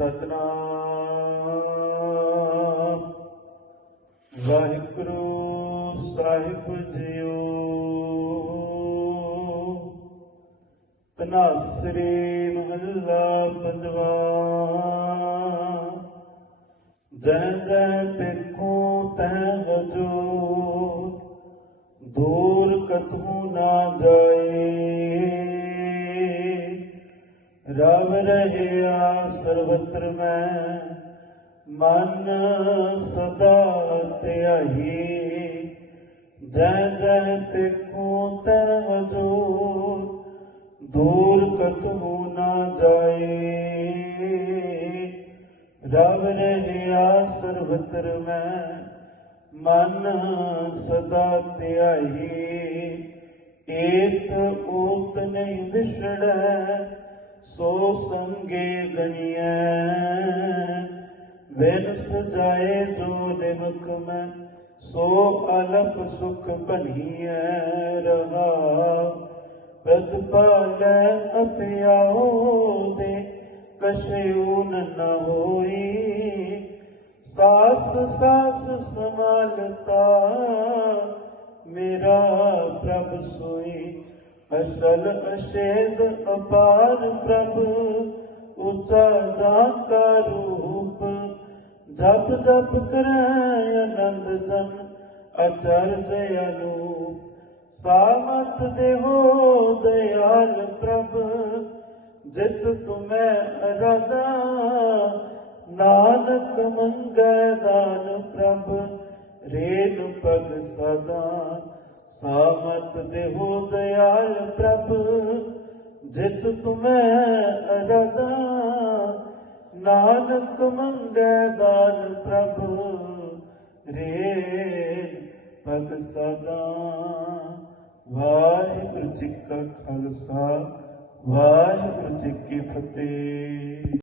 Satnam. Waheguru Sahib JIO. ਤਨਾਸਰੀ ਮਹੱਲਾ ਪੰਜਵਾ। ਜੈ ਜੈ ਪੇਖੋ ਤੈ ਹਜੋ ਦੂਰ ਕਤਹੂ ਨਾ ਜਾਏ। ਰਹਿਆ ਸਰਬਤਰ ਮੈਂ, ਮਨ ਸਦਾ ਧਿਆਈ ਜੈ ਜੈ ਪੇਖੋ ਤੈ ਹਜੂਰ ਦੂਰ ਕਤੂ ਨਾ ਜਾਏ। ਰਵ ਰਹਿਆ ਸਰਬਤਰ ਮੈਂ, ਮਨ ਸਦਾ ਧਿਆਈ ਏਤ ਊਤ ਨਹੀਂ ਵਿਛੜੈ ਸੋ ਸੰਗੇ ਗਣੀਐ, ਬਿਨ ਸਜਾਏ ਜੋ ਨਿਮਕ ਮੈਂ, ਸੋ ਅਲਪ ਸੁਖ ਬਨੀਐ ਰਹਾ। ਪ੍ਰਤਪਾਲੈ ਅਪਿਆਉ ਦੇ ਕਛਿਉ ਨ ਹੋਈ। ਸਾਸ ਸਾਸ ਸਮਾਲਤਾ ਮੇਰਾ ਪ੍ਰਭ ਸੋਈ। ਅਸਲ ਅਸ਼ੇਦ ਅਪਾਰ ਪ੍ਰਭ, ਉਚਾ ਜਾ ਕਾ ਰੂਪ। ਜਪ ਜਪ ਕਰੈ ਅਨੰਦ ਜਨ ਅਚਰਜ ਅਨੂਪ। ਸਾਮਤ ਦੇਹੋ ਦਇਆਲ ਪ੍ਰਭ, ਜਿਤ ਤੁਮੈ ਅਰਦਾ ਨਾਨਕ ਮੰਗੈ ਦਾਨ ਪ੍ਰਭ, ਰੇਨ ਪਗ ਸਦਾ। ਸਾਮਤ ਦੇਹੋ ਦਇਆਲ ਪ੍ਰਭ, ਜਿਤ ਤੁਮੈ ਅਰਦਾ ਨਾਨਕ ਮੰਗੈ ਦਾਨ ਪ੍ਰਭ, ਰੇ ਭਗ ਸਦਾ ਵਾਹਿਗੁਰੂ ਜੀ ਕਾ ਖਾਲਸਾ, ਵਾਹਿਗੁਰੂ ਜੀ ਕੀ ਫਤਿਹ।